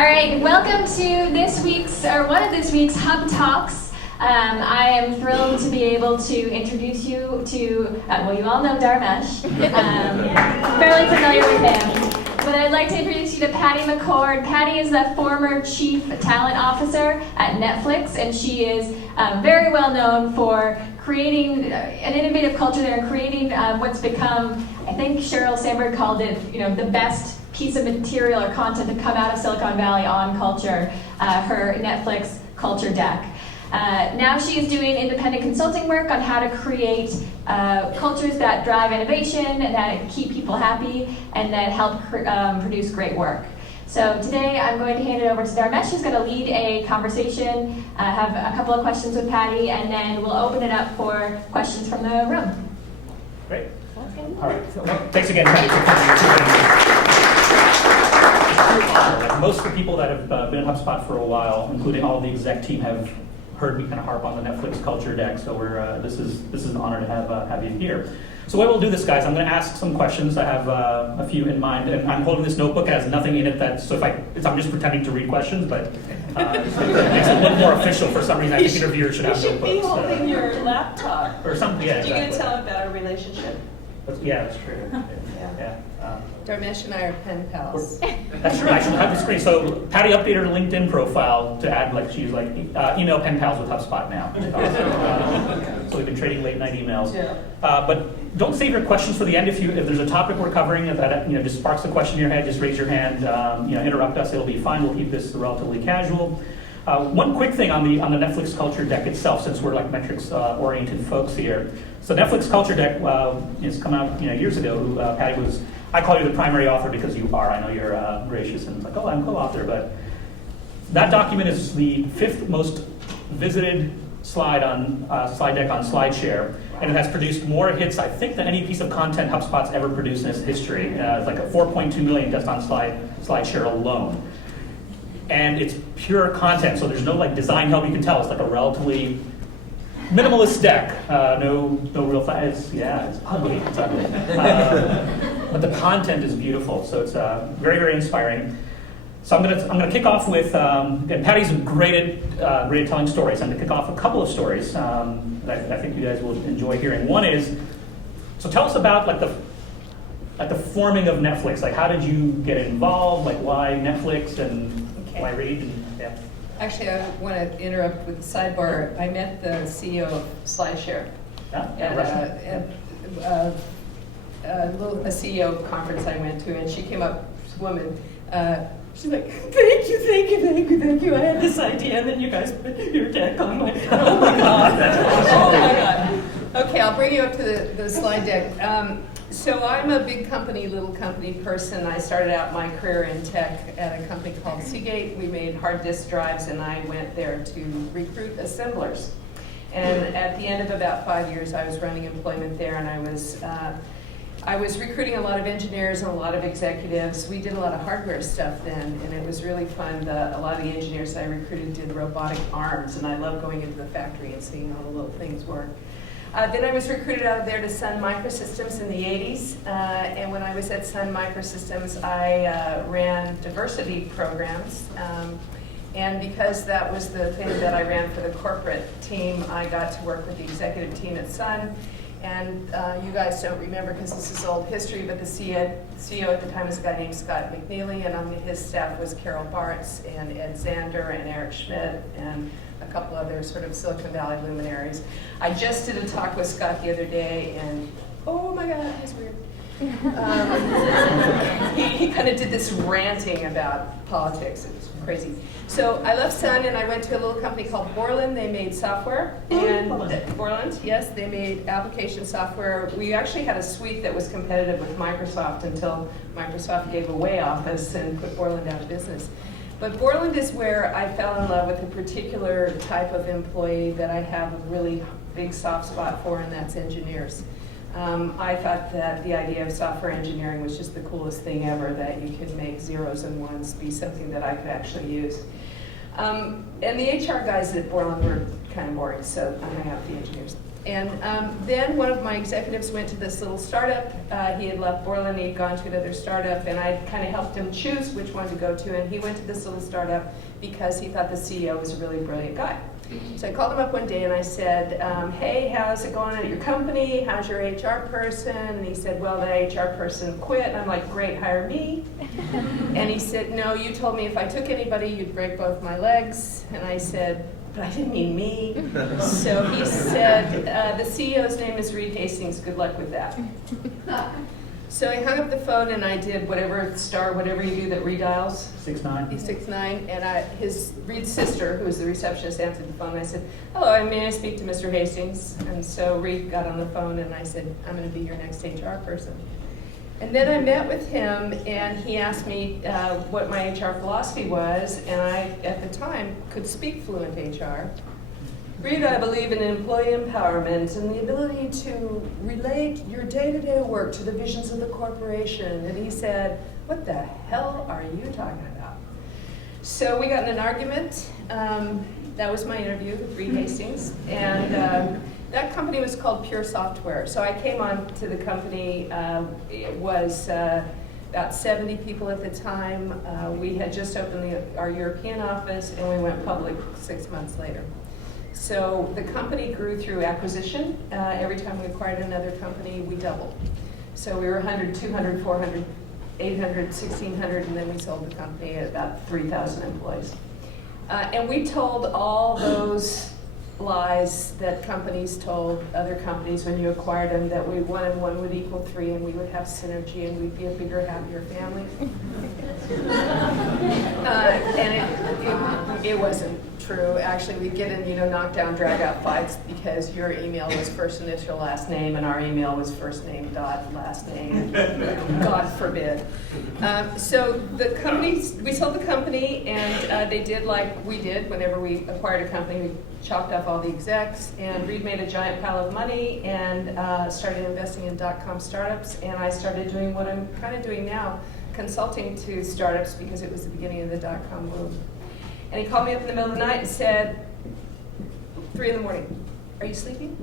All right, welcome to one of this week's Hub Talks. I am thrilled to be able to introduce you to, well, you all know Dharmesh. Fairly familiar with him. But I'd like to introduce you to Patty McCord. Patty is the former Chief Talent Officer at Netflix, and she is very well known for creating an innovative culture there and creating what's become, I think Sheryl Sandberg called it, the best piece of material or content to come out of Silicon Valley on culture, her Netflix culture deck. Now she is doing independent consulting work on how to create cultures that drive innovation and that keep people happy and that help produce great work. So today I'm going to hand it over to Dharmesh, who's going to lead a conversation, have a couple of questions with Patty, and then we'll open it up for questions from the room. Great. All right. Thanks again, Patty, for coming. Like most of the people that have been at HubSpot for a while, including all the exec team, have heard me kind of harp on the Netflix culture deck. So this is an honor to have you here. So the way we'll do this, guys, I'm going to ask some questions. I have a few in mind, and I'm holding this notebook. It has nothing in it so I'm just pretending to read questions, but it makes it look more official for some reason. I think interviewers should have notebooks. You should be holding your laptop. Or something. Yeah, You're going to exactly. tell about our relationship. Yeah, that's true. Yeah. Dharmesh and I are pen pals. That's true. I should have the screen. So Patty updated her LinkedIn profile to add she's email pen pals with HubSpot now. So we've been trading late night emails. Yeah. But don't save your questions for the end. If there's a topic we're covering that just sparks a question in your head, just raise your hand. Interrupt us. It'll be fine. We'll keep this relatively casual. One quick thing on the Netflix culture deck itself, since we're metrics oriented folks here. So Netflix culture deck has come out years ago. Patty was. I call you the primary author because you are. I know you're gracious and it's I'm co-author, but that document is the 5th most visited slide deck on SlideShare, and it has produced more hits, I think, than any piece of content HubSpot's ever produced in its history. It's like a 4.2 million just on SlideShare alone. And it's pure content, so there's no design help. You can tell it's a relatively minimalist deck. No real it's ugly. It's ugly. But the content is beautiful, so it's very, very inspiring. So I'm gonna kick off with and Patty's great at telling stories. I'm gonna kick off a couple of stories that I think you guys will enjoy hearing. One is, so tell us about the forming of Netflix. How did you get involved? Why Netflix and why Reed? Yeah. Actually, I want to interrupt with a sidebar. I met the CEO of SlideShare at a CEO conference I went to, and she came up, this woman, she's like, thank you, I had this idea, and then you guys put your deck on my, oh my God. Okay, I'll bring you up to the slide deck. So I'm a big company, little company person. I started out my career in tech at a company called Seagate. We made hard disk drives, and I went there to recruit assemblers. And at the end of about 5 years, I was running employment there, and I was recruiting a lot of engineers and a lot of executives. We did a lot of hardware stuff then, and it was really fun. A lot of the engineers I recruited did robotic arms, and I loved going into the factory and seeing how the little things work. Then I was recruited out of there to Sun Microsystems in the 80s, and when I was at Sun Microsystems, I ran diversity programs. And because that was the thing that I ran for the corporate team, I got to work with the executive team at Sun. And you guys don't remember because this is old history, but the CEO at the time was a guy named Scott McNeely, and on his staff was Carol Bartz and Ed Zander and Eric Schmidt and a couple other sort of Silicon Valley luminaries. I just did a talk with Scott the other day, and oh my God, he's weird. He kind of did this ranting about politics. It was crazy. So I left Sun and I went to a little company called Borland. They made software. And Borland, yes, they made application software. We actually had a suite that was competitive with Microsoft until Microsoft gave away Office and put Borland out of business. But Borland is where I fell in love with a particular type of employee that I have a really big soft spot for, and that's engineers. I thought that the idea of software engineering was just the coolest thing ever, that you could make zeros and ones be something that I could actually use. And the HR guys at Borland were kind of boring, so I hung out with the engineers. And then one of my executives went to this little startup. He had left Borland, he had gone to another startup, and I kind of helped him choose which one to go to. And he went to this little startup because he thought the CEO was a really brilliant guy. So I called him up one day and I said, hey, how's it going at your company? How's your HR person? And he said, well, the HR person quit. And I'm like, great, hire me. And he said, no, you told me if I took anybody, you'd break both my legs. And I said, but I didn't mean me. So he said, the CEO's name is Reed Hastings. Good luck with that. So I hung up the phone and I did whatever you do that redials. 6-9. He's 6'9", and Reed's sister, who was the receptionist, answered the phone. I said, hello, may I speak to Mr. Hastings? And so Reed got on the phone and I said, I'm going to be your next HR person. And then I met with him and he asked me what my HR philosophy was, and I, at the time, could speak fluent HR. Reed, I believe in employee empowerment and the ability to relate your day-to-day work to the visions of the corporation. And he said, what the hell are you talking about? So we got in an argument. That was my interview with Reed Hastings. And that company was called Pure Software. So I came on to the company. It was about 70 people at the time. We had just opened our European office and we went public 6 months later. So the company grew through acquisition. Every time we acquired another company, we doubled. So we were 100, 200, 400, 800, 1,600, and then we sold the company at about 3,000 employees. And we told all those lies that companies told other companies when you acquired them, that 1 and 1 would equal 3 and we would have synergy and we'd be a bigger, happier family. And it wasn't true. Actually, we'd get in, knockdown, drag out fights because your email was first initial, last name, and our email was first name dot last name. God forbid. So we sold the company, and they did like we did whenever we acquired a company. We chopped off all the execs, and Reed made a giant pile of money and started investing in .com startups, and I started doing what I'm kind of doing now, consulting to startups because it was the beginning of the .com boom. And he called me up in the middle of the night and said, 3 in the morning, are you sleeping?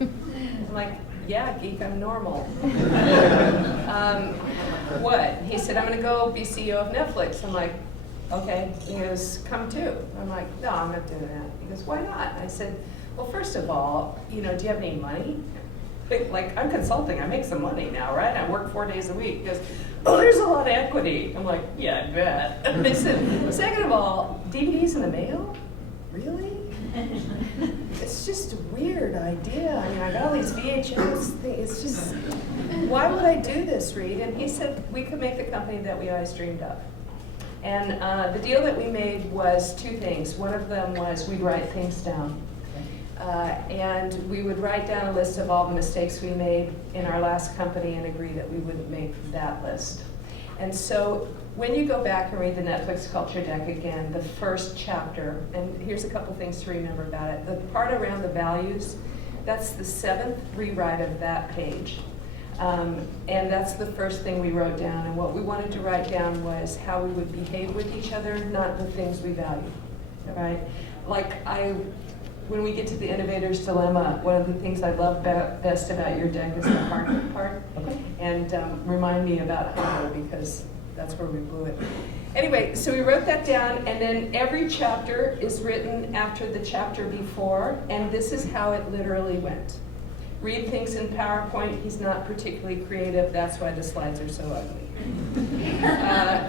I'm like, yeah, geek, I'm normal. What? He said, I'm going to go be CEO of Netflix. I'm like, okay. He goes, come too. I'm like, no, I'm not doing that. He goes, why not? I said, well, first of all, do you have any money? Like, I'm consulting, I make some money now, right? I work 4 days a week. He goes, oh, there's a lot of equity. I'm like, yeah, I bet. I said, second of all, DVDs in the mail? Really? It's just a weird idea. I mean, I got all these VHS things. It's just, why would I do this, Reed? And he said, we could make the company that we always dreamed of. And the deal that we made was 2 things. One of them was we'd write things down. And we would write down a list of all the mistakes we made in our last company and agree that we wouldn't make that list. And so when you go back and read the Netflix culture deck again, the first chapter, and here's a couple things to remember about it. The part around the values, that's the 7th rewrite of that page. And that's the first thing we wrote down. And what we wanted to write down was how we would behave with each other, not the things we value, right? When we get to the innovator's dilemma, one of the things I love best about your deck is the heart part. Okay. And remind me about Hubble, because that's where we blew it. Anyway, so we wrote that down, and then every chapter is written after the chapter before, and this is how it literally went. Reed thinks in PowerPoint. He's not particularly creative. That's why the slides are so ugly.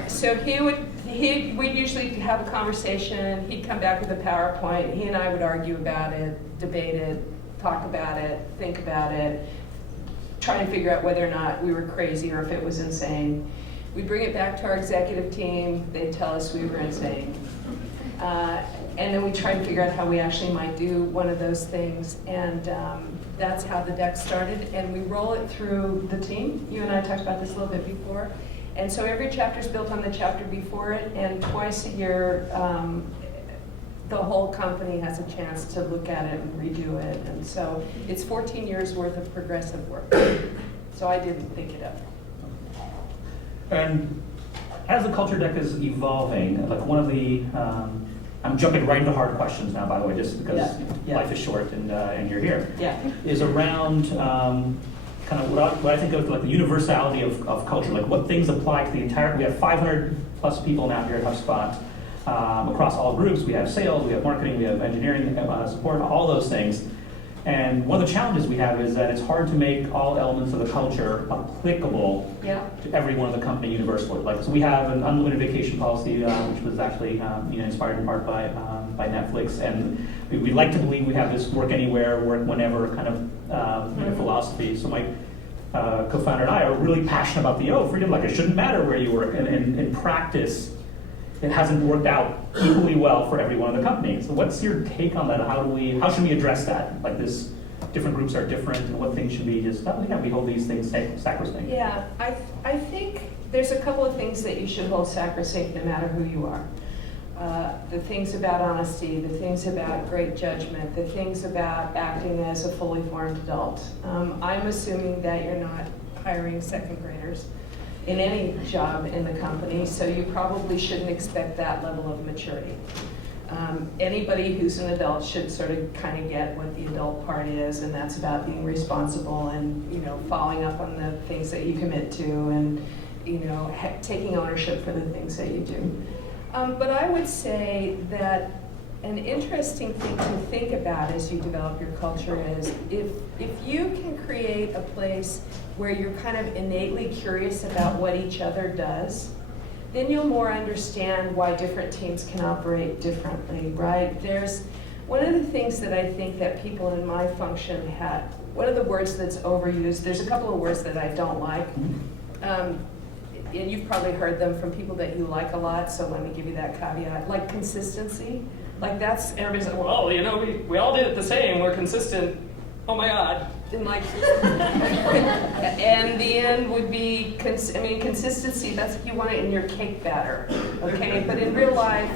So we'd usually have a conversation. He'd come back with a PowerPoint. He and I would argue about it, debate it, talk about it, think about it, try and figure out whether or not we were crazy or if it was insane. We'd bring it back to our executive team. They'd tell us we were insane. And then we try and figure out how we actually might do one of those things. And that's how the deck started. And we roll it through the team. You and I talked about this a little bit before. And so every chapter is built on the chapter before it. And twice a year, the whole company has a chance to look at it and redo it. And so it's 14 years worth of progressive work. So I didn't think it up. And as the culture deck is evolving, like one of the I'm jumping right into hard questions now, by the way, just because Yeah. life is short and you're here. Yeah. Is around kind of what I think of like the universality of culture, like what things apply to the entire. We have 500 plus people now here at HubSpot across all groups. We have sales, we have marketing, we have engineering, support, all those things. And one of the challenges we have is that it's hard to make all elements of the culture applicable to everyone in the company universally. Like, so we have an unlimited vacation policy, which was actually inspired in part by Netflix, and we like to believe we have this work anywhere, work whenever kind of philosophy. So my co-founder and I are really passionate about the freedom. Like, it shouldn't matter where you work, and in practice, it hasn't worked out equally well for everyone in the company. So what's your take on that? How should we address that? Like, this, different groups are different, and what things should be just, we hold these things sacrosanct. Yeah, I think there's a couple of things that you should hold sacrosanct no matter who you are. The things about honesty, the things about great judgment, the things about acting as a fully formed adult. I'm assuming that you're not hiring second graders in any job in the company, so you probably shouldn't expect that level of maturity. Anybody who's an adult should sort of kind of get what the adult part is, and that's about being responsible and following up on the things that you commit to, and taking ownership for the things that you do. But I would say that an interesting thing to think about as you develop your culture is if you can create a place where you're kind of innately curious about what each other does, then you'll more understand why different teams can operate differently, right? There's one of the things that I think that people in my function had, one of the words that's overused, there's a couple of words that I don't like, and you've probably heard them from people that you like a lot, so let me give you that caveat, like consistency. Like, that's, everybody's like, well, we all did it the same, we're consistent, oh my God. And like, and the end would be, consistency, that's if you want it in your cake batter, okay? But in real life,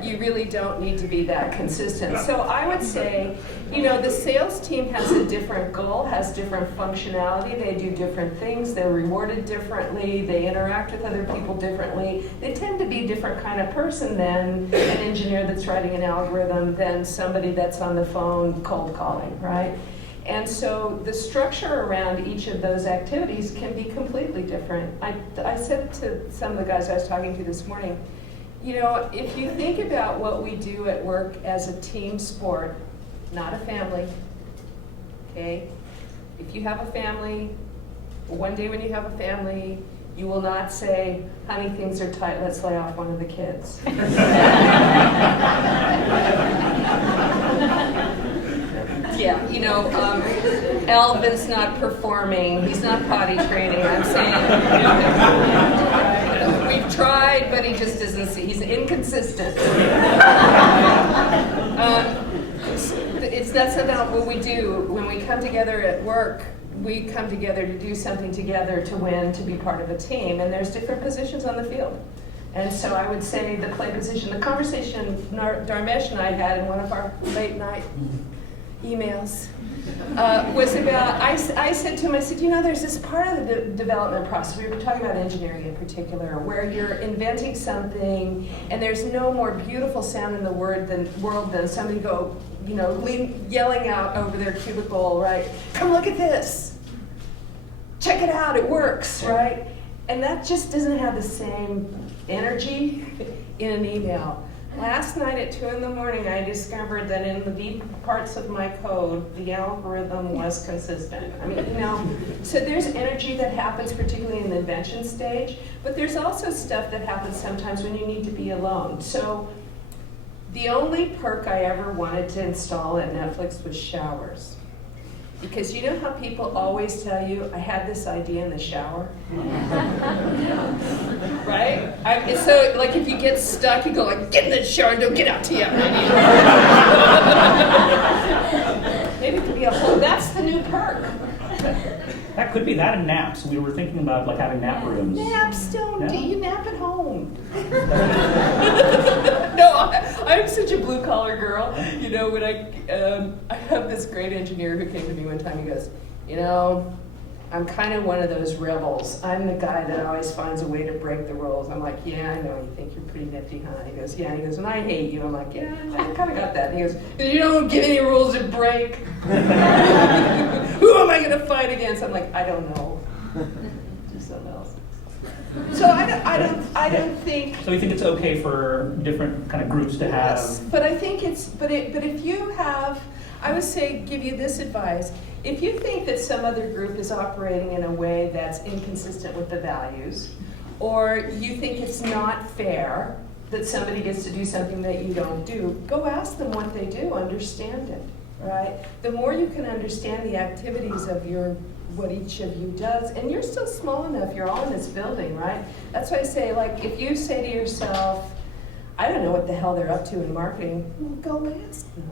you really don't need to be that consistent. So I would say, the sales team has a different goal, has different functionality, they do different things, they're rewarded differently, they interact with other people differently. They tend to be a different kind of person than an engineer that's writing an algorithm, than somebody that's on the phone cold calling, right? And so the structure around each of those activities can be completely different. I said to some of the guys I was talking to this morning, if you think about what we do at work as a team sport, not a family, okay? If you have a family, one day when you have a family, you will not say, honey, things are tight, let's lay off one of the kids. Yeah, Alvin's not performing, he's not potty training, I'm saying. We've tried, but he just doesn't see, he's inconsistent. That's about what we do. When we come together at work, we come together to do something together, to win, to be part of a team, and there's different positions on the field. And so I would say the play position, the conversation Dharmesh and I had in one of our late night emails was about, I said to him, there's this part of the development process, we were talking about engineering in particular, where you're inventing something and there's no more beautiful sound in the world than somebody yelling out over their cubicle, right? Come look at this. Check it out, it works, right? And that just doesn't have the same energy in an email. Last night at 2 in the morning, I discovered that in the deep parts of my code, the algorithm was consistent. So there's energy that happens particularly in the invention stage, but there's also stuff that happens sometimes when you need to be alone. So the only perk I ever wanted to install at Netflix was showers. Because you know how people always tell you, I had this idea in the shower? Right? So, like, if you get stuck, you go like, get in the shower and don't get out till you. Maybe it could be a whole, that's the new perk. That could be that and naps. We were thinking about like having nap rooms. Naps don't, you nap at home. No, I'm such a blue collar girl. When I have this great engineer who came to me one time, he goes, I'm kind of one of those rebels. I'm the guy that always finds a way to break the rules. I'm like, yeah, I know, you think you're pretty nifty, huh? He goes, yeah. He goes, and I hate you. I'm like, yeah, I kind of got that. And he goes, you don't give any rules to break. Who am I going to fight against? I'm like, I don't know. Do something else. So I don't think. So you think it's okay for different kind of groups to have? Yes, but I think but if you have, I would say, give you this advice. If you think that some other group is operating in a way that's inconsistent with the values, or you think it's not fair that somebody gets to do something that you don't do, go ask them what they do, understand it, right? The more you can understand the activities of what each of you does, and you're still small enough, you're all in this building, right? That's why I say, like, if you say to yourself, I don't know what the hell they're up to in marketing, well, go ask them.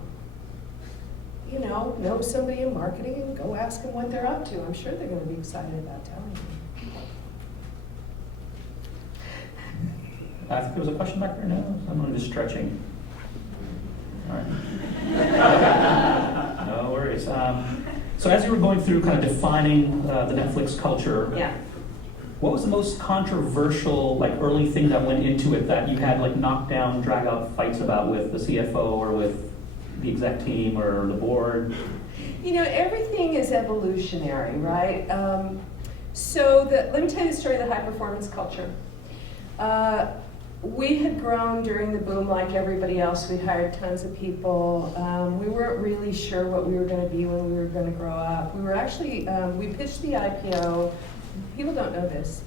You know somebody in marketing and go ask them what they're up to. I'm sure they're going to be excited about telling you. I think there was a question back there. No, I'm just stretching. All right. No worries. So as you were going through kind of defining the Netflix culture, Yeah. What was the most controversial, like, early thing that went into it that you had, like, knockdown, drag-out fights about with the CFO or with the exec team or the board? Everything is evolutionary, right? Let me tell you the story of the high-performance culture. We had grown during the boom like everybody else. We'd hired tons of people. We weren't really sure what we were going to be when we were going to grow up. We were actually, we pitched the IPO. People don't know this.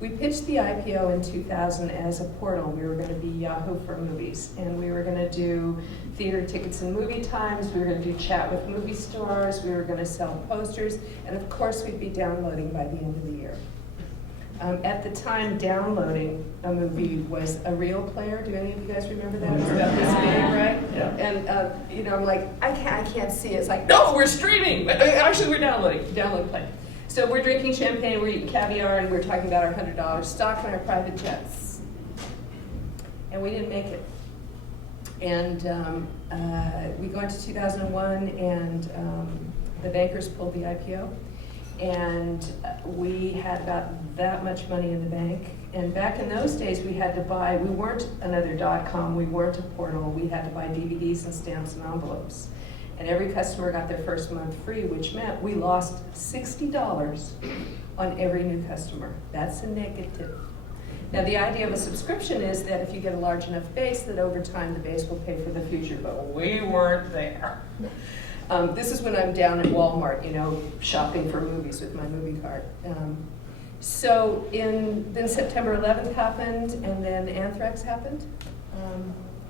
We pitched the IPO in 2000 as a portal. We were going to be Yahoo for movies, and we were going to do theater tickets and movie times. We were going to do chat with movie stars. We were going to sell posters, and of course, we'd be downloading by the end of the year. At the time, downloading a movie was a real player. Do any of you guys remember that? It was about this big, right? Yeah. And I'm like, I can't see it. It's like, no, we're streaming. Actually, we're downloading. Download play. So we're drinking champagne, we're eating caviar, and we're talking about our $100 stock on our private jets. And we didn't make it. And we go into 2001, and the bankers pulled the IPO. And we had about that much money in the bank. And back in those days, we had to buy, we weren't another .com, we weren't a portal, we had to buy DVDs and stamps and envelopes. And every customer got their first month free, which meant we lost $60 on every new customer. That's a negative. Now, the idea of a subscription is that if you get a large enough base, that over time the base will pay for the future, but we weren't there. This is when I'm down at Walmart, shopping for movies with my movie cart. So then September 11th happened, and then anthrax happened.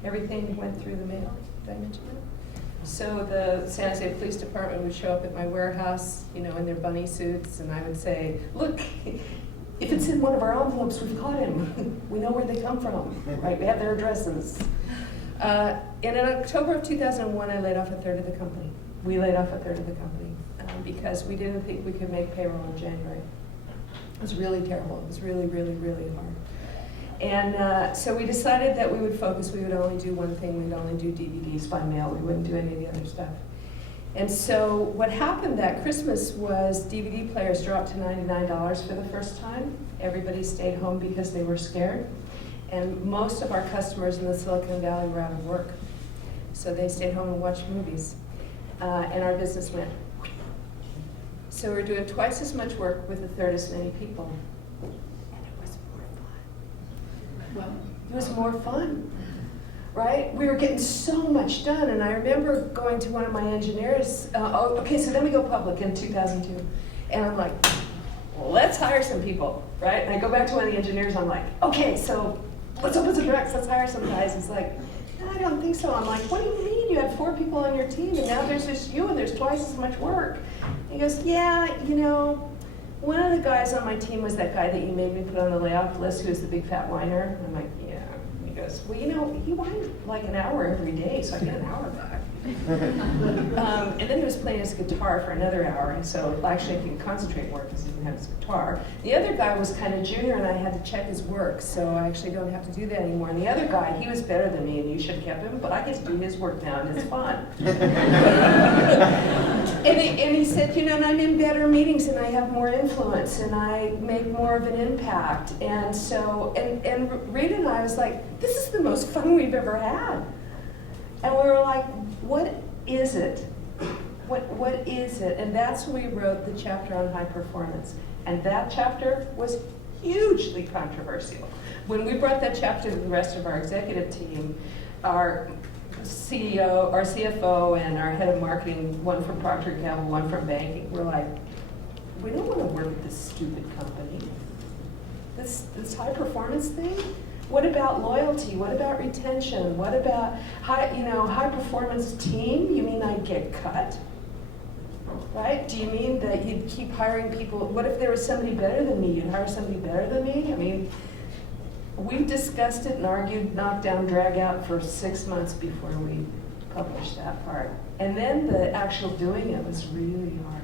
Everything went through the mail. Did I mention that? So the San Jose Police Department would show up at my warehouse, in their bunny suits, and I would say, look, if it's in one of our envelopes, we've caught him. We know where they come from, right? We have their addresses. And in October of 2001, I laid off a third of the company. We laid off a third of the company because we didn't think we could make payroll in January. It was really terrible. It was really, really, really hard. And so we decided that we would focus. We would only do one thing. We'd only do DVDs by mail. We wouldn't do any of the other stuff. And so what happened that Christmas was DVD players dropped to $99 for the first time. Everybody stayed home because they were scared. And most of our customers in the Silicon Valley were out of work. So they stayed home and watched movies. And our business went. So we're doing twice as much work with a third as many people. And it was more fun. Well, it was more fun, right? We were getting so much done. And I remember going to one of my engineers, so then we go public in 2002. And I'm like, well, let's hire some people, right? And I go back to one of the engineers, I'm like, okay, so let's open some directs, let's hire some guys. He's like, I don't think so. I'm like, what do you mean? You had 4 people on your team, and now there's just you, and there's twice as much work. He goes, yeah, one of the guys on my team was that guy that you made me put on the layoff list, who's the big fat whiner. I'm like, yeah. He goes, well, he whined like an hour every day, so I get an hour back. And then he was playing his guitar for another hour, and so actually I can concentrate more because he didn't have his guitar. The other guy was kind of junior, and I had to check his work, so I actually don't have to do that anymore. And the other guy, he was better than me, and you should have kept him, but I get to do his work now, and it's fun. And he said, you know, and I'm in better meetings, and I have more influence, and I make more of an impact. And so, and Rita and I was like, this is the most fun we've ever had. And we were like, what is it? What is it? And that's when we wrote the chapter on high performance. And that chapter was hugely controversial. When we brought that chapter to the rest of our executive team, our CEO, our CFO, and our head of marketing, one from Procter & Gamble, one from banking, were like, we don't want to work at this stupid company. This high performance thing? What about loyalty? What about retention? What about high performance team? You mean I get cut? Right? Do you mean that you'd keep hiring people? What if there was somebody better than me? You'd hire somebody better than me? I mean, we discussed it and argued, knocked down, drag out for 6 months before we published that part. And then the actual doing it was really hard.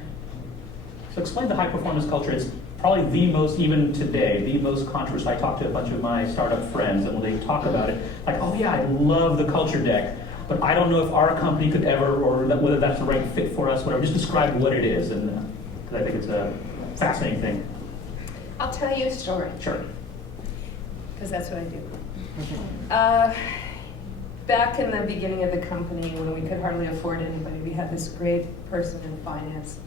So explain the high performance culture. It's probably the most, even today, the most controversial. I talked to a bunch of my startup friends, and when they talk about it, like, oh yeah, I love the culture deck, but I don't know if our company could ever, or whether that's the right fit for us, whatever. Just describe what it is, and because I think it's a fascinating thing. I'll tell you a story. Sure. Because that's what I do. Back in the beginning of the company, when we could hardly afford anybody, we had this great person in finance.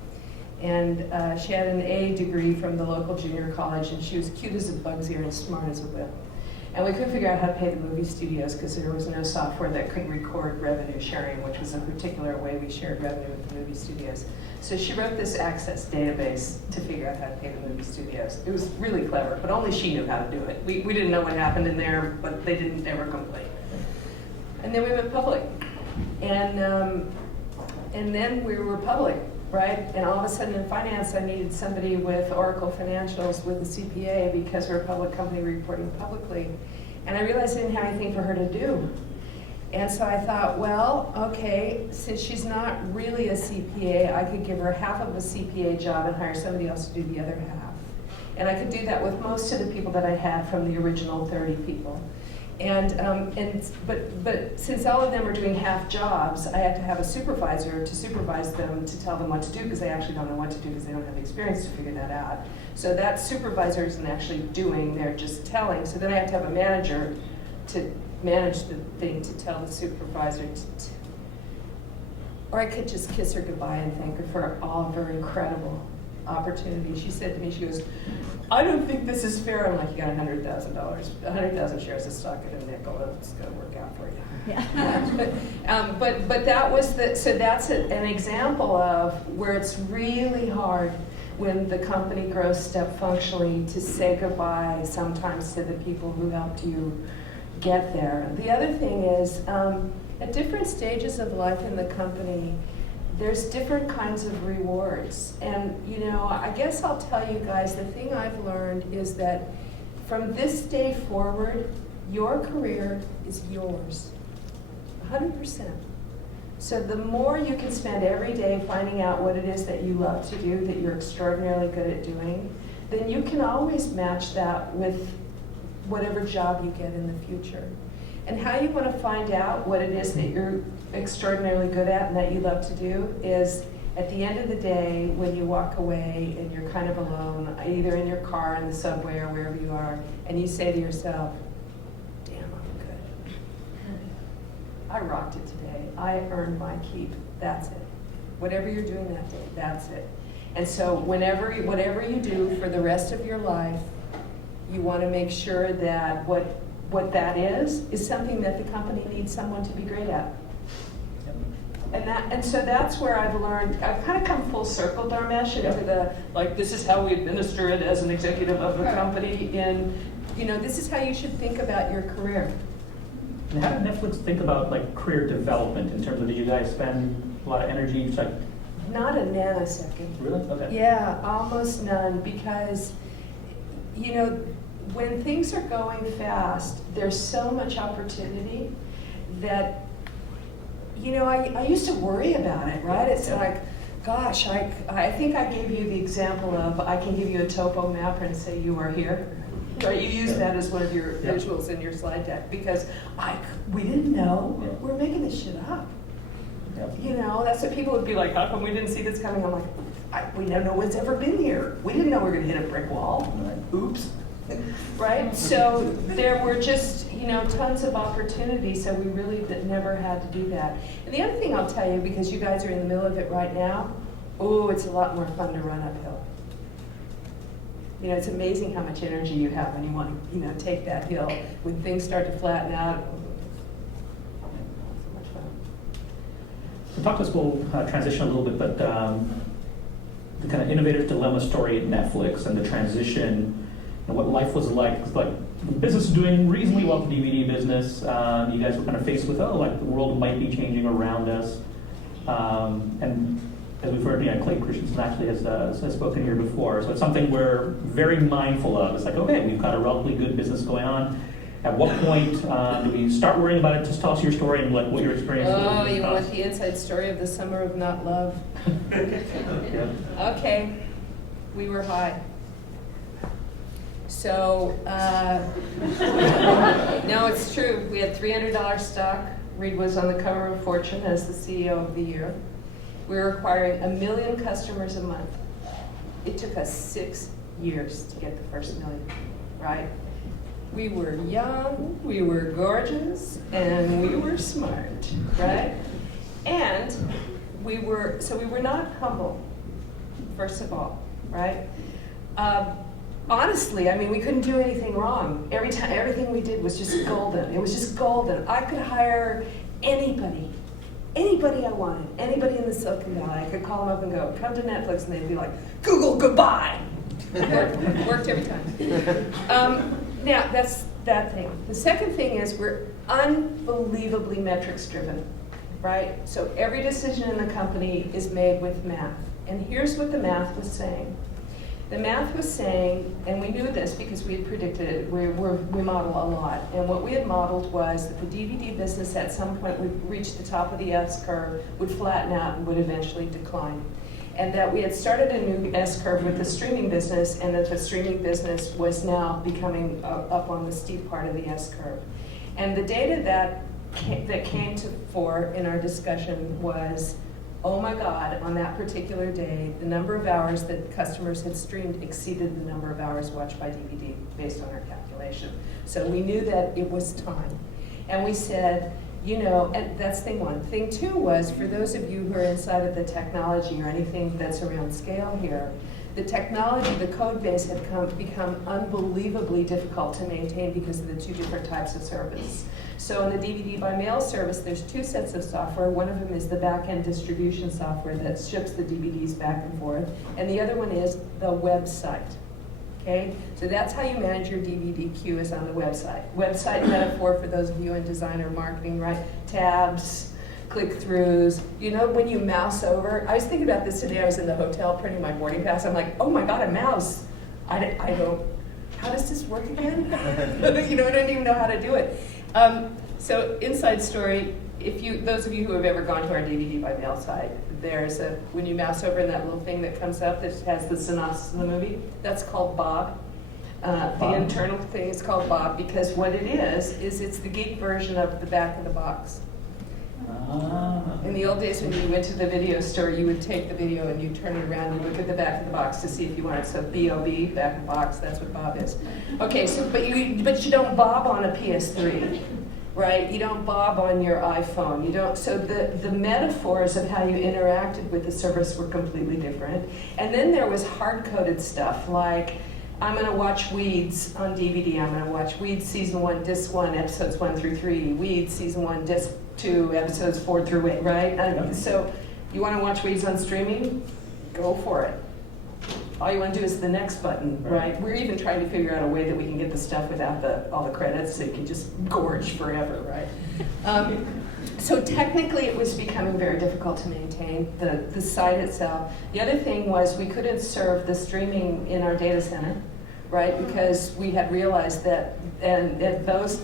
And she had an A degree from the local junior college, and she was cute as a bug's ear and smart as a whip. And we couldn't figure out how to pay the movie studios because there was no software that could record revenue sharing, which was a particular way we shared revenue with the movie studios. So she wrote this Access database to figure out how to pay the movie studios. It was really clever, but only she knew how to do it. We didn't know what happened in there, but they didn't ever complain. And then we went public. And then we were public. Right? And all of a sudden in finance, I needed somebody with Oracle Financials with a CPA because we're a public company reporting publicly. And I realized I didn't have anything for her to do. And so I thought, well, okay, since she's not really a CPA, I could give her half of a CPA job and hire somebody else to do the other half. And I could do that with most of the people that I had from the original 30 people. But since all of them are doing half jobs, I had to have a supervisor to supervise them to tell them what to do because they actually don't know what to do because they don't have the experience to figure that out. So that supervisor isn't actually doing, they're just telling. So then I have to have a manager to manage the thing to tell the supervisor or I could just kiss her goodbye and thank her for all of her incredible opportunity. She said to me, she goes, I don't think this is fair. I'm like, you got $100,000, 100,000 shares of stock at a nickel. It's going to work out for you. Yeah. But that was so that's an example of where it's really hard when the company grows step functionally to say goodbye sometimes to the people who helped you get there. The other thing is, at different stages of life in the company, there's different kinds of rewards. And I guess I'll tell you guys, the thing I've learned is that from this day forward, your career is yours, 100%. So the more you can spend every day finding out what it is that you love to do, that you're extraordinarily good at doing, then you can always match that with whatever job you get in the future. And how you want to find out what it is that you're extraordinarily good at and that you love to do is at the end of the day when you walk away and you're kind of alone, either in your car, in the subway, or wherever you are, and you say to yourself, damn, I'm good. I rocked it today. I earned my keep. That's it. Whatever you're doing that day, that's it. And so whatever you do for the rest of your life, you want to make sure that what that is something that the company needs someone to be great at. And so that's where I've learned, I've kind of come full circle, Dharmesh, into the, like, this is how we administer it as an executive of a company, and, this is how you should think about your career. And how did Netflix think about, like, career development in terms of, did you guys spend a lot of energy? Not a nanosecond. Really? Okay. Yeah, almost none, because, when things are going fast, there's so much opportunity that you know, I used to worry about it, right? It's like, gosh, I think I gave you the example of I can give you a topo map and say you are here. Right, you use that as one of your visuals in your slide deck because we didn't know. We're making this shit up. You know, that's what people would be like, how come we didn't see this coming? I'm like, we don't know what's ever been here. We didn't know we were going to hit a brick wall. Oops. Right? So there were just, you know, tons of opportunities, so we really never had to do that. And the other thing I'll tell you, because you guys are in the middle of it right now, it's a lot more fun to run uphill. You know, it's amazing how much energy you have when you want to, you know, take that hill. When things start to flatten out, so much fun. So talk to us, we'll transition a little bit, but the kind of innovator's dilemma story at Netflix and the transition and what life was like. It's like the business is doing reasonably well, the DVD business. You guys were kind of faced with, like the world might be changing around us. And as we've heard, Clay Christensen actually has spoken here before. So it's something we're very mindful of. It's like, okay, we've got a relatively good business going on. At what point do we start worrying about it? Just tell us your story and like what your experience was. Oh, you want the inside story of the summer of not love? Okay, we were high. So, no, it's true. We had $300 stock. Reed was on the cover of Fortune as the CEO of the year. We were acquiring 1 million customers a month. It took us 6 years to get the first million, right? We were young, we were gorgeous, and we were smart, right? And we were not humble, first of all, right? Honestly, I mean, we couldn't do anything wrong. Everything we did was just golden. It was just golden. I could hire anybody I wanted, anybody in the Silicon Valley. I could call them up and go, come to Netflix, and they'd be like, Google, goodbye. Worked every time. Now, that's that thing. The second thing is we're unbelievably metrics driven, right? So every decision in the company is made with math. And here's what the math was saying. The math was saying, and we knew this because we had predicted it, we model a lot, and what we had modeled was that the DVD business at some point would reach the top of the S-curve, would flatten out, and would eventually decline. And that we had started a new S-curve with the streaming business, and that the streaming business was now becoming up on the steep part of the S-curve. And the data that came to fore in our discussion was, oh my God, on that particular day, the number of hours that customers had streamed exceeded the number of hours watched by DVD based on our calculation. So we knew that it was time. And we said, you know, and that's thing one. Thing two was, for those of you who are inside of the technology or anything that's around scale here, the technology, the code base had become unbelievably difficult to maintain because of the two different types of service. So in the DVD by mail service, there's two sets of software. One of them is the back-end distribution software that ships the DVDs back and forth, and the other one is the website. Okay, so that's how you manage your DVD queue, is on the website. Website metaphor for those of you in design or marketing, right? Tabs, click-throughs. You know, when you mouse over, I was thinking about this today. I was in the hotel printing my boarding pass. I'm like, oh my God, a mouse. I don't, how does this work again? You know, I don't even know how to do it. So inside story, those of you who have ever gone to our DVD by mail site, there's when you mouse over that little thing that comes up that has the synopsis of the movie, that's called Bob. The internal thing is called Bob because what it is it's the geek version of the back of the box. In the old days when you went to the video store, you would take the video and you turn it around and look at the back of the box to see if you wanted. So B-O-B, back of the box, that's what Bob is. Okay, so but you don't bob on a PS3, right? You don't bob on your iPhone. You don't. So the metaphors of how you interacted with the service were completely different. And then there was hard-coded stuff like, I'm going to watch Weeds on DVD. I'm going to watch Weeds Season 1, Disc 1, Episodes 1 through 3. Weeds Season 1, Disc 2, Episodes 4 through 8, right? So you want to watch Weeds on streaming? Go for it. All you want to do is the next button, right? We're even trying to figure out a way that we can get the stuff without all the credits so you can just gorge forever, right? So technically it was becoming very difficult to maintain the site itself. The other thing was we couldn't serve the streaming in our data center, right? Because we had realized that, and those,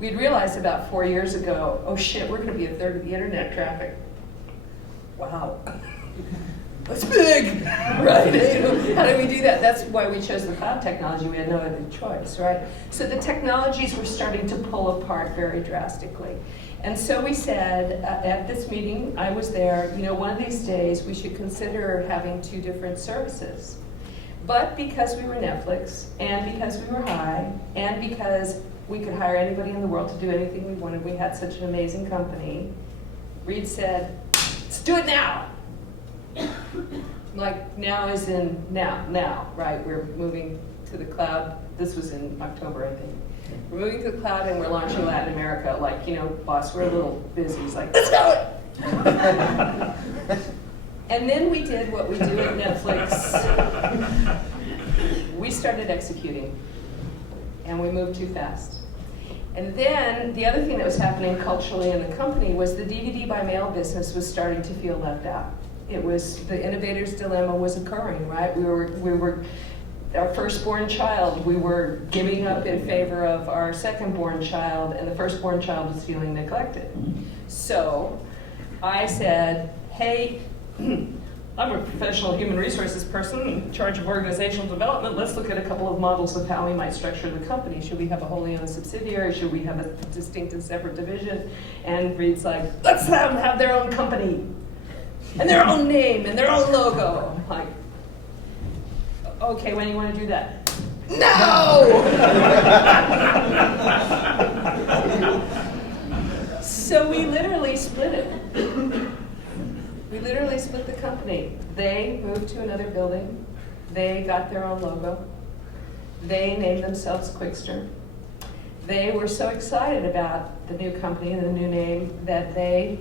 we'd realized about 4 years ago, oh shit, we're gonna be a third of the internet traffic. Wow. That's big, right? How do we do that? That's why we chose the cloud technology. We had no other choice, right? So the technologies were starting to pull apart very drastically. And so we said at this meeting, I was there, one of these days we should consider having 2 different services. But because we were Netflix, and because we were high, and because we could hire anybody in the world to do anything we wanted, we had such an amazing company, Reed said, let's do it now. Like now is in now, right? We're moving to the cloud. This was in October, I think. We're moving to the cloud and we're launching Latin America. Like, boss, we're a little busy. He's like, let's go! And then we did what we do at Netflix. We started executing and we moved too fast. And then the other thing that was happening culturally in the company was the DVD by mail business was starting to feel left out. It was, the innovator's dilemma was occurring, right? We were our firstborn child, we were giving up in favor of our secondborn child, and the firstborn child was feeling neglected. So I said, hey, I'm a professional human resources person in charge of organizational development. Let's look at a couple of models of how we might structure the company. Should we have a wholly owned subsidiary? Should we have a distinct and separate division? And Reed's like, let's have them have their own company and their own name and their own logo. I'm like, okay, when do you want to do that? No! So we literally split it. We literally split the company. They moved to another building. They got their own logo. They named themselves Quickster. They were so excited about the new company and the new name that they,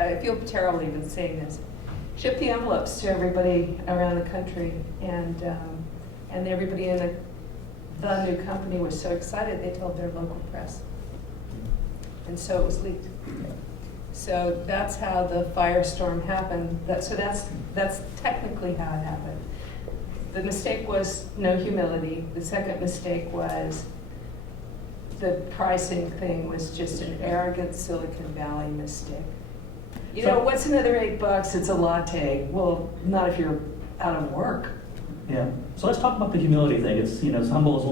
I feel terrible even saying this, shipped the envelopes to everybody around the country, and everybody in the new company was so excited they told their local press, and so it was leaked. So that's how the firestorm happened. That's technically how it happened. The mistake was no humility. The second mistake was the pricing thing was just an arrogant Silicon Valley mistake. What's another $8? It's a latte. Well, not if you're out of work. Yeah. So let's talk about the humility thing. It's humble is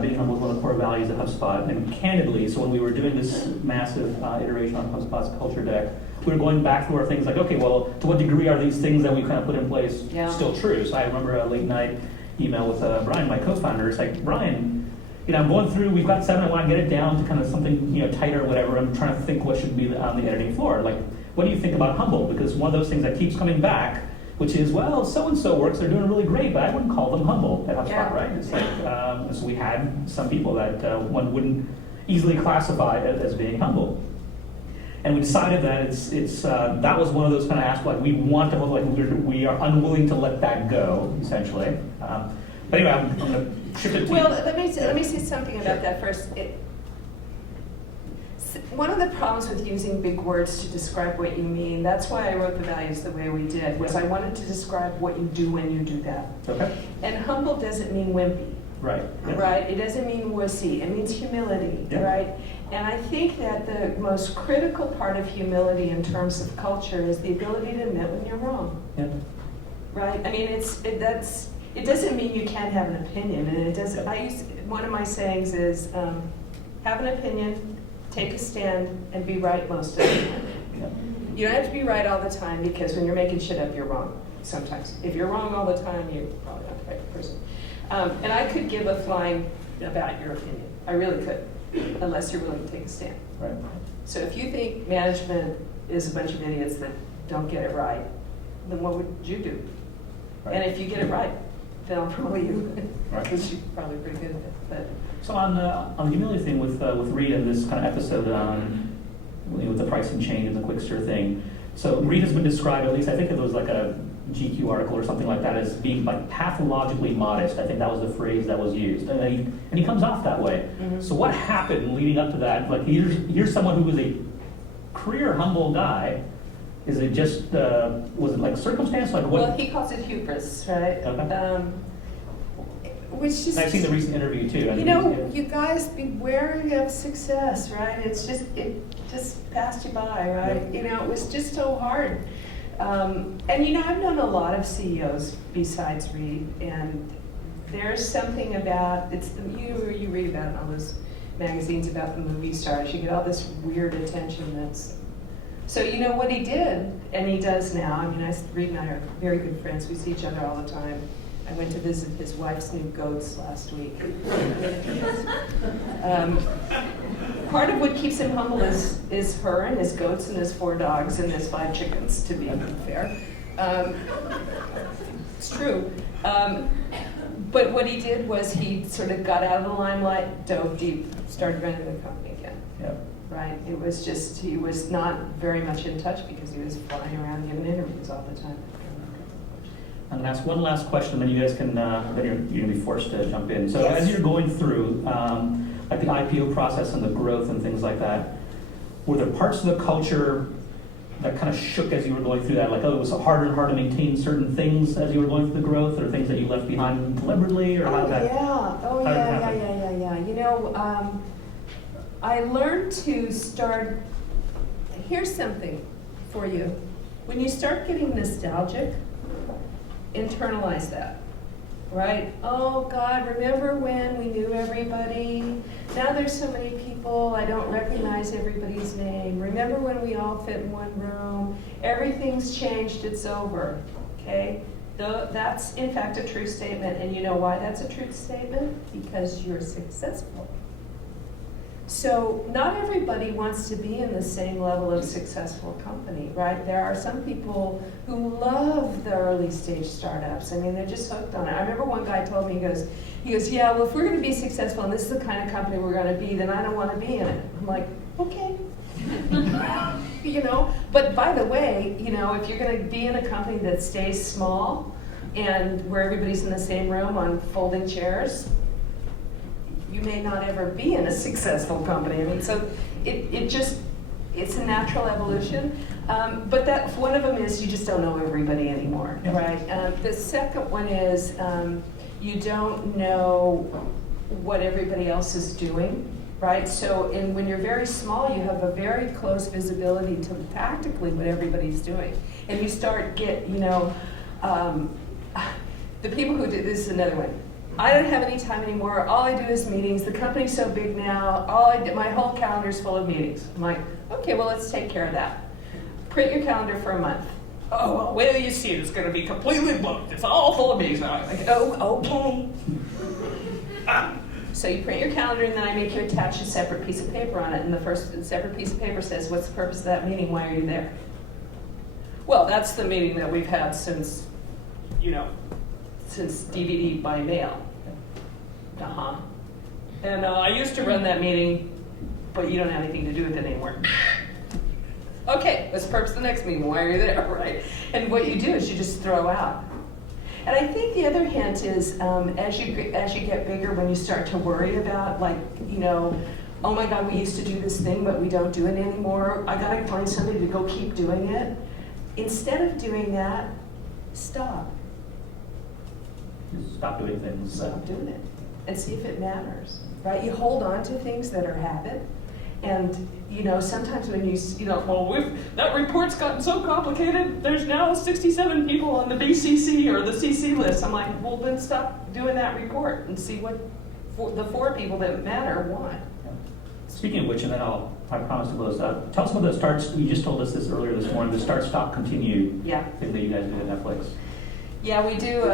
being humble is one of the core values of HubSpot. And candidly, so when we were doing this massive iteration on HubSpot's culture deck, we were going back through our things like, okay, well, to what degree are these things that we kind of put in place still true? So I remember a late night email with Brian, my co-founder. It's like, Brian, I'm going through, we've got 7, I want to get it down to kind of something tighter or whatever. I'm trying to think what should be on the editing floor. Like, what do you think about humble? Because one of those things that keeps coming back, which is, well, so-and-so works, they're doing really great, but I wouldn't call them humble at HubSpot, right? It's like, so we had some people that one wouldn't easily classify as being humble. And we decided that that was one of those kind of aspects, like we want to, like we are unwilling to let that go, essentially. But anyway, I'm going to shift it to Well, let me say something about that first. One of the problems with using big words to describe what you mean, that's why I wrote the values the way we did, was I wanted to describe what you do when you do that. Okay. And humble doesn't mean wimpy. Right. Yeah. Right? It doesn't mean wussy. It means humility, right? And I think that the most critical part of humility in terms of culture is the ability to admit when you're wrong. Yeah. Right? I mean, it doesn't mean you can't have an opinion, and it doesn't. One of my sayings is, have an opinion, take a stand, and be right most of the time. You don't have to be right all the time, because when you're making shit up, you're wrong sometimes. If you're wrong all the time, you're probably not the right person. And I could give a flying about your opinion. I really could, unless you're willing to take a stand. Right. So if you think management is a bunch of idiots that don't get it right, then what would you do? Right. And if you get it right, then I'll promote you, because you're probably pretty good at it. But so on the humility thing with Reed and this kind of episode with the pricing change and the Quickster thing. So Reed has been described, at least I think it was like a GQ article or something like that, as being like pathologically modest. I think that was the phrase that was used, and he comes off that way. Mm-hmm. So what happened leading up to that? Like here's someone who was a career humble guy. Is it just was it like circumstance? Like what? Well, he calls it hubris, right? Okay. which just, And I've seen the recent interview too. I you mean, know, you guys be wary of success, right? It just passed you by, right? Yep. You know, it was just so hard. And you know, I've known a lot of CEOs besides Reed, and there's something about, you read about it in all those magazines about the movie stars, you get all this weird attention that's, so you know what he did, and he does now, I mean, Reed and I are very good friends, we see each other all the time. I went to visit his wife's new goats last week. Part of what keeps him humble is her and his goats and his 4 dogs and his 5 chickens, to be fair. It's true. But what he did was he sort of got out of the limelight, dove deep, started running the company again. Yep. Right? It was just, he was not very much in touch because he was flying around giving interviews all the time. I'm going to ask one last question, then you guys can, then you're going to be forced to jump in. So Yes. as you're going through like the IPO process and the growth and things like that, were there parts of the culture that kind of shook as you were going through that? Like, oh, it was harder and harder to maintain certain things as you were going through the growth, or things that you left behind deliberately, or how did that? Yeah. You know, I learned to start, here's something for you. When you start getting nostalgic, internalize that, right? Oh God, remember when we knew everybody? Now there's so many people, I don't recognize everybody's name. Remember when we all fit in one room? Everything's changed, it's over, okay? That's in fact a true statement, and you know why that's a true statement? Because you're successful. So not everybody wants to be in the same level of successful company, right? There are some people who love the early stage startups. I mean, they're just hooked on it. I remember one guy told me, he goes, yeah, well, if we're going to be successful and this is the kind of company we're going to be, then I don't want to be in it. I'm like, okay. You know, but by the way, you know, if you're going to be in a company that stays small and where everybody's in the same room on folding chairs, you may not ever be in a successful company. I mean, so it's a natural evolution. But that one of them is you just don't know everybody anymore, Yeah. right? The second one is you don't know what everybody else is doing, right? So when you're very small, you have a very close visibility to practically what everybody's doing. And you start the people who do, this is another one. I don't have any time anymore. All I do is meetings. The company's so big now. My whole calendar's full of meetings. I'm like, okay, well, let's take care of that. Print your calendar for a month. Oh, well, wait till you see it. It's going to be completely booked. It's all full of meetings now. I'm like, oh, okay. So you print your calendar, and then I make you attach a separate piece of paper on it. And the first separate piece of paper says, what's the purpose of that meeting? Why are you there? Well, that's the meeting that we've had since DVD by mail. And I used to run that meeting, but you don't have anything to do with it anymore. Okay, what's the purpose of the next meeting? Why are you there, right? And what you do is you just throw out. And I think the other hint is as you get bigger, when you start to worry about, like, oh my God, we used to do this thing, but we don't do it anymore. I gotta find somebody to go keep doing it. Instead of doing that, stop. Stop doing things. Stop doing it and see if it matters, right? You hold on to things that are habit, and sometimes when that report's gotten so complicated, there's now 67 people on the BCC or the CC list. I'm like, well, then stop doing that report and see what the 4 people that matter want. Yeah. Speaking of which, and then I promise to close up. Tell us about the starts. You just told us this earlier this morning. The start, stop, continue thing that you guys do at Netflix. Yeah, we do.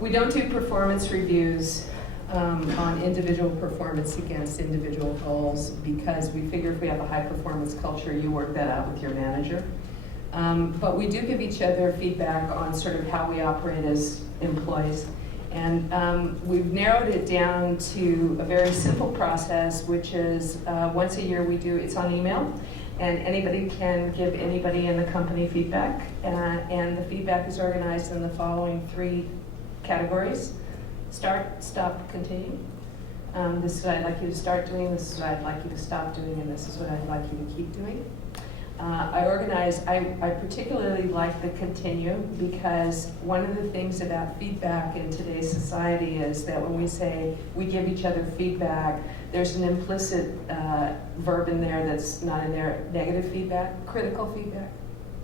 We don't do performance reviews on individual performance against individual goals, because we figure if we have a high performance culture, you work that out with your manager. But we do give each other feedback on sort of how we operate as employees. And we've narrowed it down to a very simple process, which is once a year we do, it's on email. And anybody can give anybody in the company feedback, and the feedback is organized in the following 3 categories: start, stop, continue. This is what I'd like you to start doing, this is what I'd like you to stop doing, and this is what I'd like you to keep doing. I particularly like the continue because one of the things about feedback in today's society is that when we say we give each other feedback, there's an implicit verb in there that's not in there, negative feedback, critical feedback,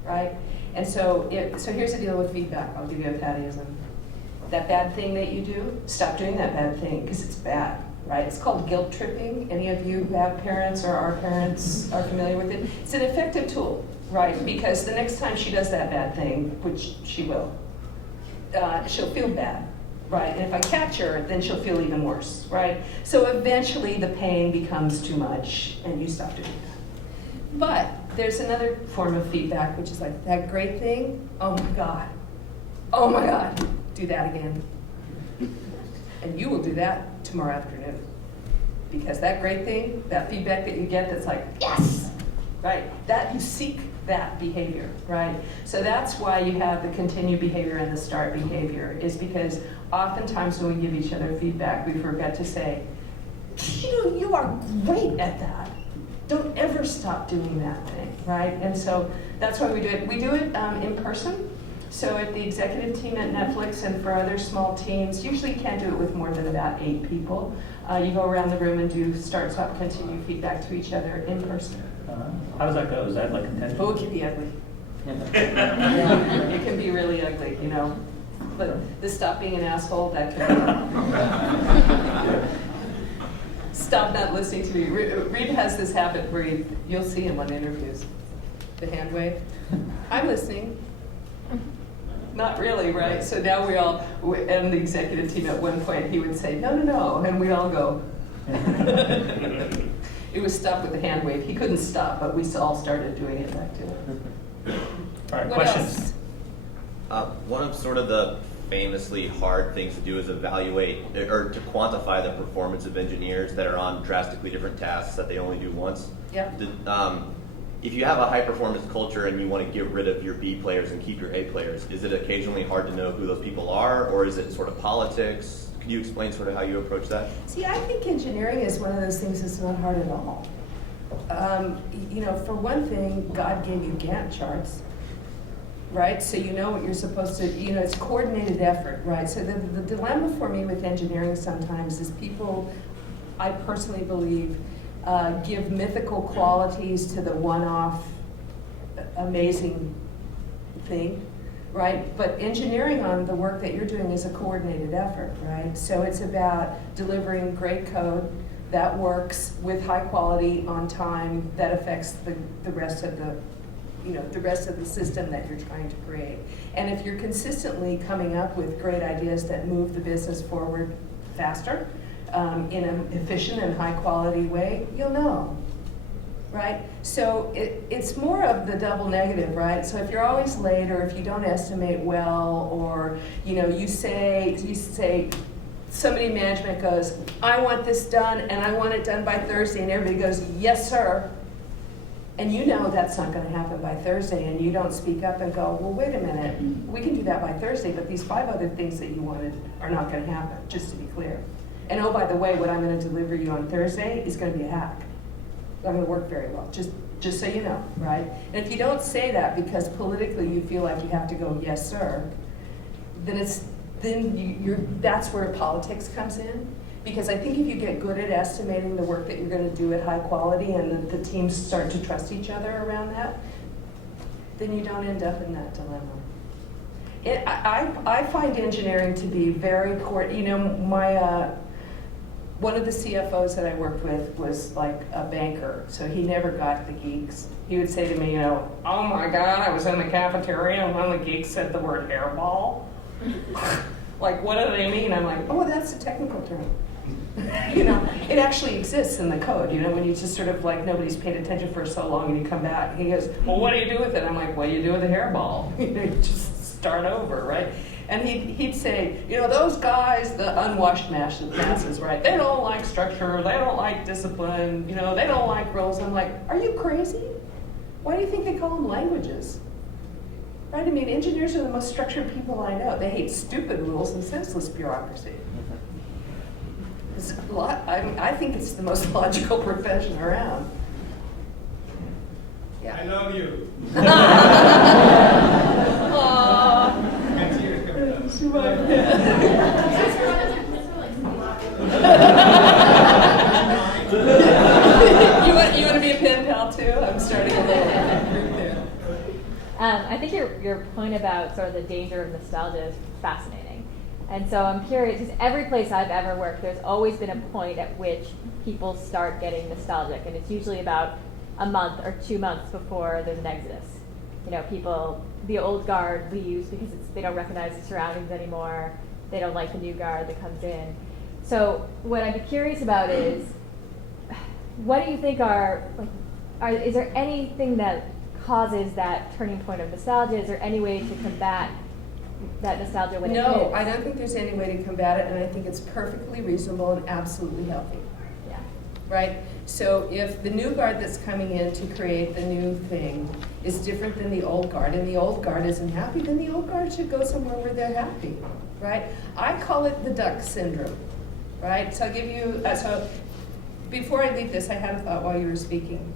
right? And so here's the deal with feedback. I'll give you a Pattyism. That bad thing that you do, stop doing that bad thing because it's bad. Right? It's called guilt tripping. Any of you who have parents or our parents are familiar with it? It's an effective tool, right? Because the next time she does that bad thing, which she will, she'll feel bad, right? And if I catch her, then she'll feel even worse, right? So eventually the pain becomes too much and you stop doing that. But there's another form of feedback, which is like, that great thing, oh my God, do that again. And you will do that tomorrow afternoon. Because that great thing, that feedback that you get that's like, yes, right? That you seek that behavior, right? So that's why you have the continue behavior and the start behavior, is because oftentimes when we give each other feedback, we forget to say, you are great at that. Don't ever stop doing that thing, right? And so that's why we do it. We do it in person. So if the executive team at Netflix and for other small teams, usually can't do it with more than about 8 people. You go around the room and do start, stop, continue feedback to each other in person. How does that go? Is that like intentional? Oh, it can be ugly. Yeah, it can be really ugly, But the stop being an asshole, that can be. Stop not listening to me. Reed has this habit where you'll see him on interviews. The hand wave. I'm listening. Not really, right? So now and the executive team at one point, he would say, no, and we'd all go. It was stop with the hand wave. He couldn't stop, but we all started doing it back to him. All right, What questions? else? One of sort of the famously hard things to do is evaluate or to quantify the performance of engineers that are on drastically different tasks that they only do once. Yeah. If you have a high-performance culture and you want to get rid of your B players and keep your A players, is it occasionally hard to know who those people are, or is it sort of politics? Can you explain sort of how you approach that? See, I think engineering is one of those things that's not hard at all. For one thing, God gave you Gantt charts, right? So you know what you're supposed to, it's coordinated effort, right? So the dilemma for me with engineering sometimes is people, I personally believe, give mythical qualities to the one-off amazing thing, right? But engineering on the work that you're doing is a coordinated effort, right? So it's about delivering great code that works with high quality on time that affects the rest of the system that you're trying to create. And if you're consistently coming up with great ideas that move the business forward faster, in an efficient and high quality way, you'll know, right? So it's more of the double negative, right? So if you're always late, or if you don't estimate well, or you say somebody in management goes, I want this done and I want it done by Thursday, and everybody goes, yes sir, and that's not going to happen by Thursday, and you don't speak up and go, well, wait a minute, we can do that by Thursday, but these 5 other things that you wanted are not going to happen, just to be clear. And oh, by the way, what I'm going to deliver you on Thursday is going to be a hack. Not going to work very well, just so you know, right? And if you don't say that because politically you feel like you have to go, yes, sir, then that's where politics comes in. Because I think if you get good at estimating the work that you're going to do at high quality, and the teams start to trust each other around that, then you don't end up in that dilemma. I find engineering to be very one of the CFOs that I worked with was like a banker, so he never got the geeks. He would say to me, oh my God, I was in the cafeteria and one of the geeks said the word hairball. Like, what do they mean? I'm like, oh, that's a technical term. It actually exists in the code, when you just sort of like, nobody's paid attention for so long and you come back. He goes, well, what do you do with it? I'm like, what do you do with a hairball? Just start over, right? And he'd say, those guys, the unwashed masses, right? They don't like structure, they don't like discipline, they don't like rules. I'm like, are you crazy? Why do you think they call them languages? Right? I mean, engineers are the most structured people I know. They hate stupid rules and senseless bureaucracy. I think it's the most logical profession around. Yeah. I love you. Aww. Next year coming up. She might. You want to be a pen pal too? I'm starting a little group there. I think your point about sort of the danger of nostalgia is fascinating. And so I'm curious, because every place I've ever worked, there's always been a point at which people start getting nostalgic, and it's usually about a month or 2 months before there's an exodus. You know, people, the old guard leaves because they don't recognize the surroundings anymore. They don't like the new guard that comes in. So what I'd be curious about is, what do you think is there anything that causes that turning point of nostalgia? Is there any way to combat that nostalgia when it hits? No, I don't think there's any way to combat it, and I think it's perfectly reasonable and absolutely healthy. Yeah. Right? So if the new guard that's coming in to create the new thing is different than the old guard, and the old guard isn't happy, then the old guard should go somewhere where they're happy. Right? I call it the duck syndrome. Right? So I'll give you, so before I leave this, I had a thought while you were speaking.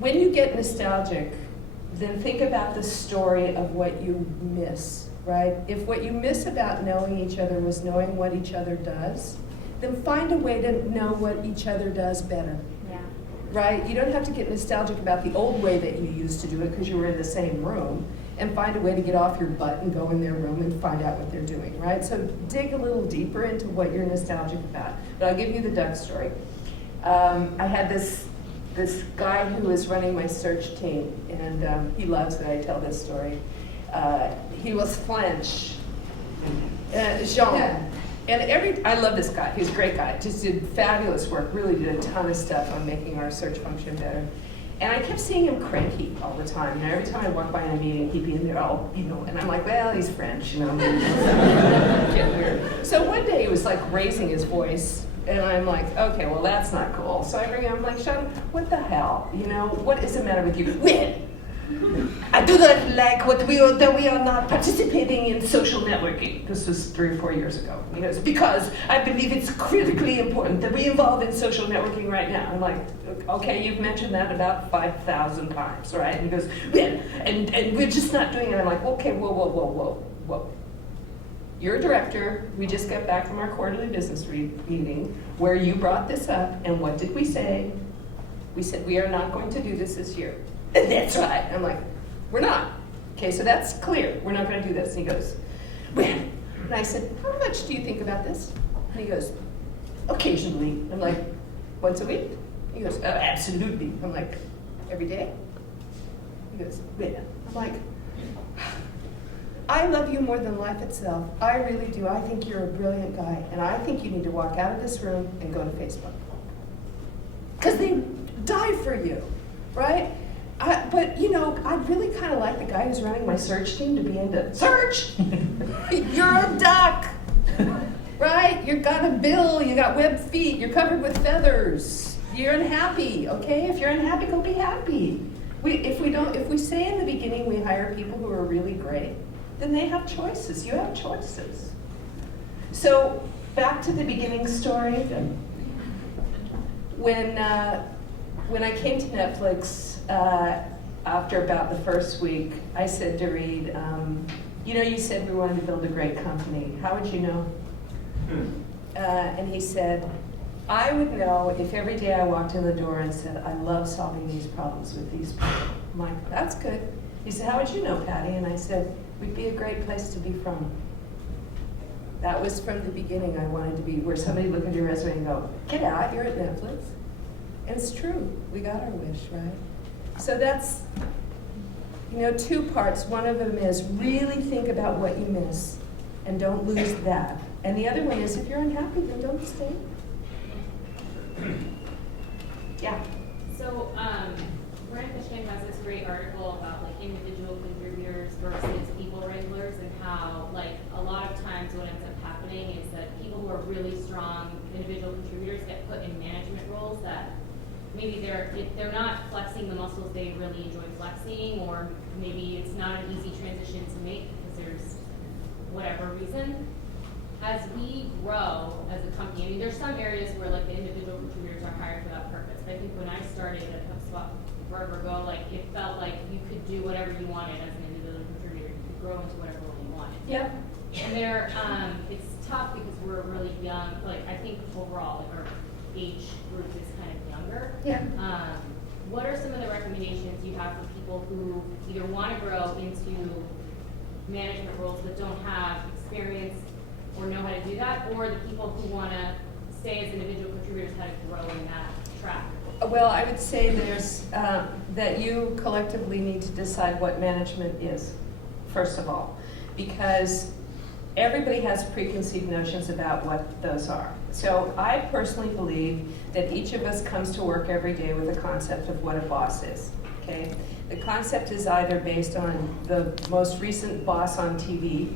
When you get nostalgic, then think about the story of what you miss, right? If what you miss about knowing each other was knowing what each other does, then find a way to know what each other does better. Yeah. Right? You don't have to get nostalgic about the old way that you used to do it because you were in the same room, and find a way to get off your butt and go in their room and find out what they're doing, right? So dig a little deeper into what you're nostalgic about. But I'll give you the duck story. I had this guy who was running my search team, and he loves that I tell this story. He was French, Jean. Yeah. And I love this guy. He's a great guy. Just did fabulous work. Really did a ton of stuff on making our search function better. And I kept seeing him cranky all the time. And every time I walked by in a meeting, he'd be in there, and I'm like, well, he's French, Getting weird. So one day he was like raising his voice, and I'm like, okay, well, that's not cool. So I bring him, I'm like, Sean, what the hell? What is the matter with you? Well, I do not like that we are not participating in social networking. This was 3 or 4 years ago. He goes, because I believe it's critically important that we involve in social networking right now. I'm like, okay, you've mentioned that about 5,000 times, right? And he goes, well, and we're just not doing it. I'm like, okay, whoa. You're a director. We just got back from our quarterly business meeting where you brought this up, and what did we say? We said, we are not going to do this year. And that's right. I'm like, we're not. Okay, so that's clear. We're not going to do this. And he goes, well, and I said, how much do you think about this? And he goes, occasionally. I'm like, once a week? He goes, oh, absolutely. I'm like, every day? He goes, well. I'm like, I love you more than life itself. I really do. I think you're a brilliant guy. And I think you need to walk out of this room and go to Facebook. Because they die for you, right? But I'd really kind of like the guy who's running my search team to be into search. You're a duck, right? You've got a bill, you got webbed feet, you're covered with feathers. You're unhappy, okay? If you're unhappy, go be happy. If we say in the beginning we hire people who are really great, then they have choices. You have choices. So back to the beginning story. When I came to Netflix, after about the first week, I said to Reed, you said we wanted to build a great company. How would you know? And he said, I would know if every day I walked in the door and said, I love solving these problems with these people. I'm like, that's good. He said, how would you know, Patty? And I said, we'd be a great place to be from. That was from the beginning. I wanted to be where somebody look at your resume and go, get out, you're at Netflix. And it's true. We got our wish, right? So that's, 2 parts. One of them is really think about what you miss and don't lose that. And the other one is if you're unhappy, then don't stay. Yeah. So, Brand Fishkin has this great article about individual contributors versus people wranglers, and how a lot of times what ends up happening is that people who are really strong individual contributors get put in management roles that maybe they're not flexing the muscles they really enjoy flexing, or maybe it's not an easy transition to make because there's whatever reason. As we grow as a company, there's some areas where the individual contributors are hired for that purpose, but I think when I started at HubSpot forever ago, like it felt like you could do whatever you wanted as an individual contributor. You could grow into whatever role you wanted. Yep. And there, it's tough because we're really young. Like I think overall, like our age group is kind of younger. Yeah. What are some of the recommendations you have for people who either want to grow into management roles but don't have experience or know how to do that, or the people who want to stay as individual contributors, how to grow in that track? Well, I would say there's that you collectively need to decide what management is, first of all, because everybody has preconceived notions about what those are. So I personally believe that each of us comes to work every day with a concept of what a boss is, okay? The concept is either based on the most recent boss on TV,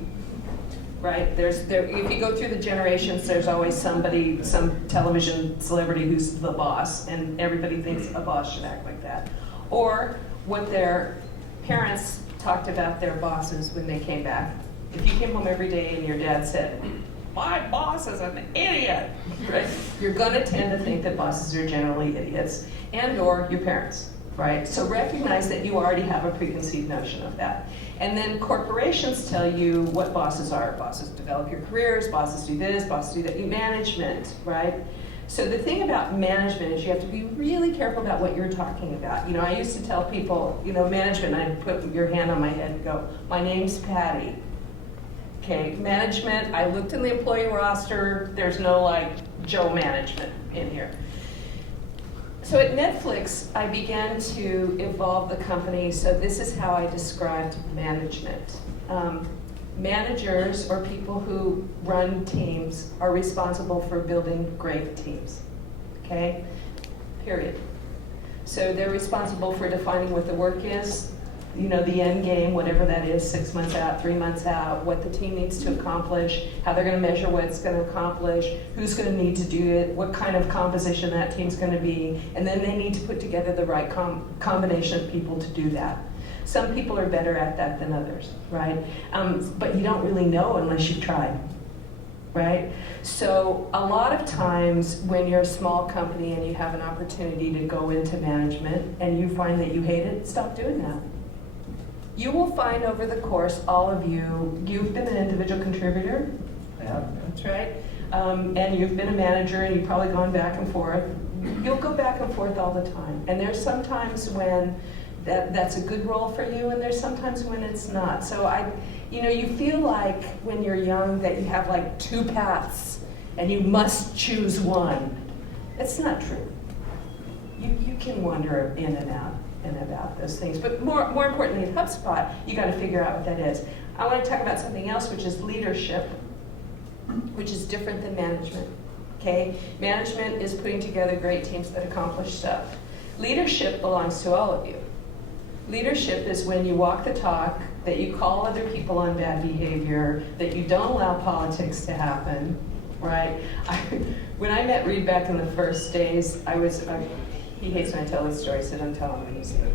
right? If you go through the generations, there's always somebody, some television celebrity who's the boss, and everybody thinks a boss should act like that. Or what their parents talked about their bosses when they came back. If you came home every day and your dad said, "My boss is an idiot," right? You're gonna tend to think that bosses are generally idiots, and or your parents, right? So recognize that you already have a preconceived notion of that. And then corporations tell you what bosses are. Bosses develop your careers, bosses do this, bosses do that. Management, right? So the thing about management is you have to be really careful about what you're talking about. You know, I used to tell people, you know, management, I'd put your hand on my head and go, "My name's Patty." Okay, management, I looked in the employee roster, there's no like Joe management in here. So at Netflix, I began to evolve the company, so this is how I described management. Managers, or people who run teams, are responsible for building great teams, okay? Period. So they're responsible for defining what the work is, you know, the end game, whatever that is, 6 months out, 3 months out, what the team needs to accomplish, how they're going to measure what it's going to accomplish, who's going to need to do it, what kind of composition that team's going to be, and then they need to put together the right combination of people to do that. Some people are better at that than others, right? But you don't really know unless you've tried, right? So a lot of times when you're a small company and you have an opportunity to go into management and you find that you hate it, stop doing that. You will find over the course, all of you, you've been an individual contributor. Yeah. That's right. And you've been a manager and you've probably gone back and forth. You'll go back and forth all the time. And there's sometimes when that's a good role for you, and there's sometimes when it's not. So you feel like when you're young that you have like two paths and you must choose one. It's not true. You can wander in and out and about those things. But more importantly, in HubSpot, you got to figure out what that is. I want to talk about something else, which is leadership, which is different than management. Okay? Management is putting together great teams that accomplish stuff. Leadership belongs to all of you. Leadership is when you walk the talk, that you call other people on bad behavior, that you don't allow politics to happen, right? When I met Reed back in the first days, he hates when I tell this story, so don't tell him when you see it.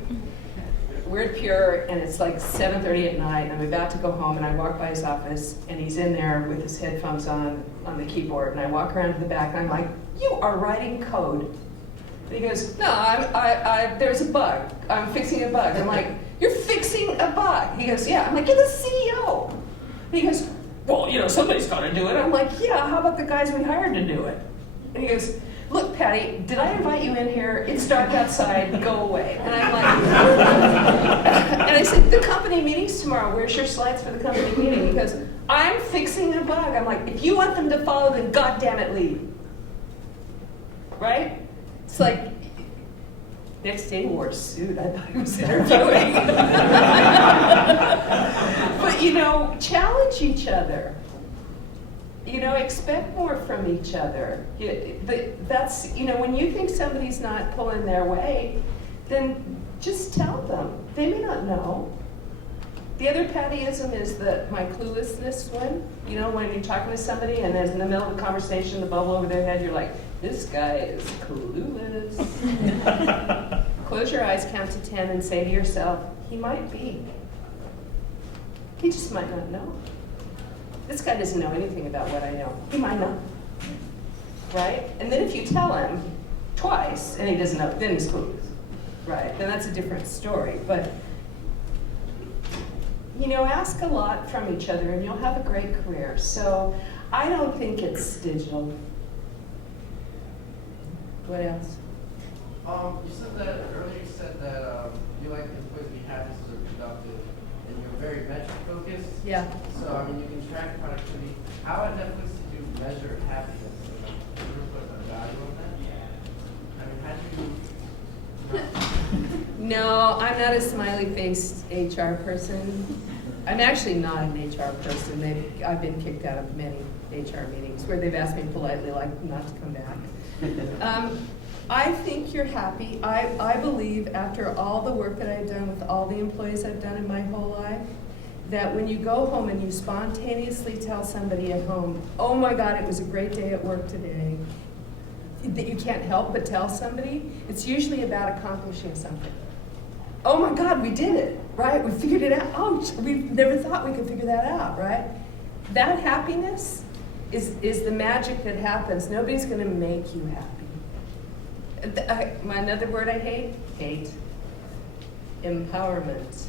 We're at Pure, and it's like 7:30 at night, and I'm about to go home, and I walk by his office, and he's in there with his headphones on the keyboard, and I walk around to the back, and I'm like, "You are writing code." And he goes, "No, there's a bug. I'm fixing a bug." I'm like, "You're fixing a bug?" He goes, "Yeah." I'm like, "You're the CEO." And he goes, "Well, somebody's got to do it." I'm like, "Yeah, how about the guys we hired to do it?" And he goes, "Look, Patty, did I invite you in here? It's dark outside, go away." And I'm like, and I said, "The company meeting's tomorrow. Where's your slides for the company meeting?" He goes, "I'm fixing a bug." I'm like, "If you want them to follow, then goddamn it, lead." Right? It's like, next day he wore a suit. I thought he was interviewing. But challenge each other. Expect more from each other. That's, when you think somebody's not pulling their way, then just tell them. They may not know. The other Pattyism is my cluelessness one. When you're talking to somebody and there's in the middle of the conversation, the bubble over their head, you're like, "This guy is clueless." Close your eyes, count to 10, and say to yourself, "He might be. He just might not know. This guy doesn't know anything about what I know. He might not." Right? And then if you tell him twice and he doesn't know, then he's clueless. right? Then that's a different story. But, you know, ask a lot from each other and you'll have a great career. So I don't think it's digital. What else? You said that earlier. You said that you like the employees to be happy, so they're productive, and you're very metric focused. Yeah. So I mean, you can track productivity. How at Netflix did you measure happiness? Did you ever put a value on that? I mean, how do you? No, I'm not a smiley-faced HR person. I'm actually not an HR person. I've been kicked out of many HR meetings where they've asked me politely, like, not to come back. I think you're happy. I believe after all the work that I've done with all the employees I've done in my whole life, that when you go home and you spontaneously tell somebody at home, oh my God, it was a great day at work today, that you can't help but tell somebody, it's usually about accomplishing something. Oh my God, we did it, right? We figured it out. Oh, we never thought we could figure that out, right? That happiness is the magic that happens. Nobody's going to make you happy. Another word I hate, empowerment.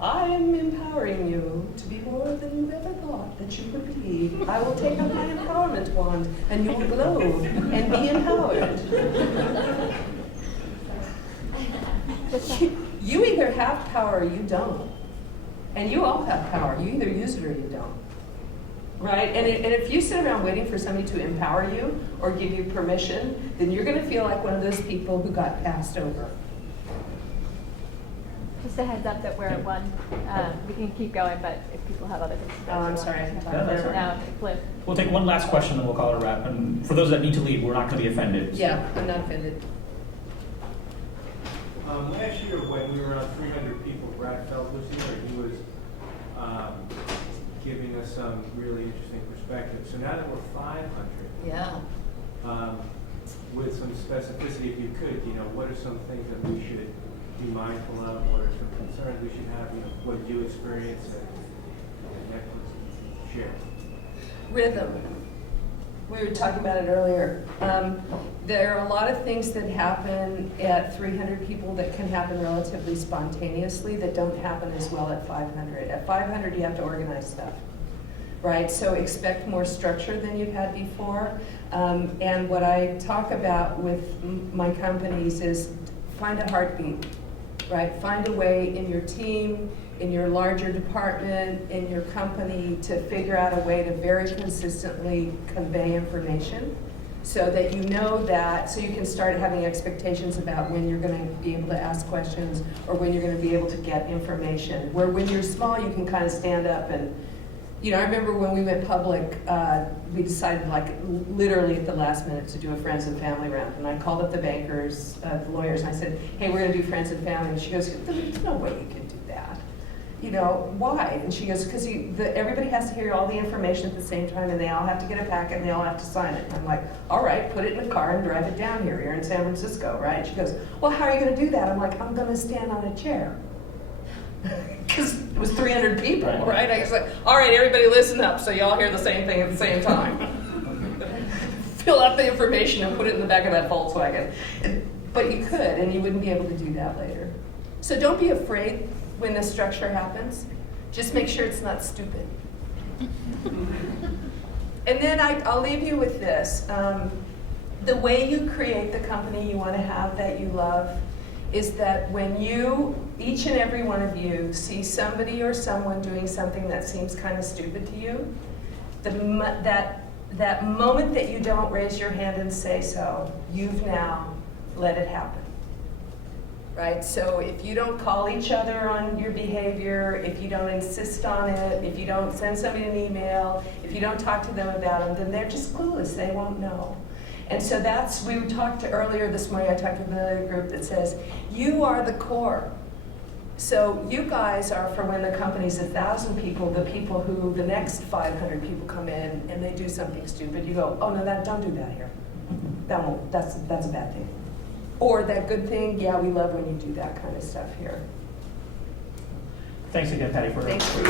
I am empowering you to be more than you ever thought that you could be. I will take up my empowerment wand and you will glow and be empowered. You either have power or you don't. And you all have power. You either use it or you don't. Right? And if you sit around waiting for somebody to empower you or give you permission, then you're going to feel like one of those people who got passed over. Just a heads up that we're at 1. We can keep going, but if people have other things to go. Oh, I'm sorry. No, that's all right. No, Flip. We'll take one last question, then we'll call it a wrap. And for those that need to leave, we're not going to be offended. Yeah, I'm not offended. Last year, when we were around 300 people, Brad Feld was here, and he was giving us some really interesting perspective. So now that we're 500, Yeah. with some specificity, if you could, you know, what are some things that we should be mindful of? What are some concerns we should have? You know, what did you experience at Netflix? Share. Rhythm. We were talking about it earlier. There are a lot of things that happen at 300 people that can happen relatively spontaneously that don't happen as well at 500. At 500, you have to organize stuff, right? So expect more structure than you've had before. And what I talk about with my companies is find a heartbeat, right? Find a way in your team, in your larger department, in your company to figure out a way to very consistently convey information so that you know that, so you can start having expectations about when you're going to be able to ask questions or when you're going to be able to get information. Where when you're small, you can kind of stand up and, you know, I remember when we went public, we decided like literally at the last minute to do a friends and family round. And I called up the bankers, the lawyers, and I said, hey, we're going to do friends and family. And she goes, there's no way you can do that. You know, why? And she goes, because everybody has to hear all the information at the same time, and they all have to get a packet, and they all have to sign it. And I'm like, all right, put it in the car and drive it down here. You're in San Francisco, right? She goes, well, how are you going to do that? I'm like, I'm going to stand on a chair. Because it was 300 people, right? I was like, all right, everybody listen up so you all hear the same thing at the same time. Fill out the information and put it in the back of that Volkswagen. But you could, and you wouldn't be able to do that later. So don't be afraid when the structure happens. Just make sure it's not stupid. And then I'll leave you with this. The way you create the company you want to have that you love is that when you, each and every one of you, see somebody or someone doing something that seems kind of stupid to you, that moment that you don't raise your hand and say so, you've now let it happen. Right? So if you don't call each other on your behavior, if you don't insist on it, if you don't send somebody an email, if you don't talk to them about them, then they're just clueless. They won't know. And so we talked earlier this morning, I talked to another group that says, you are the core. So you guys are, for when the company's 1,000 people, the people who, the next 500 people come in and they do something stupid, you go, oh no, don't do that here. That's a bad thing. Or that good thing, yeah, we love when you do that kind of stuff here. Thanks again, Patty, for Thanks for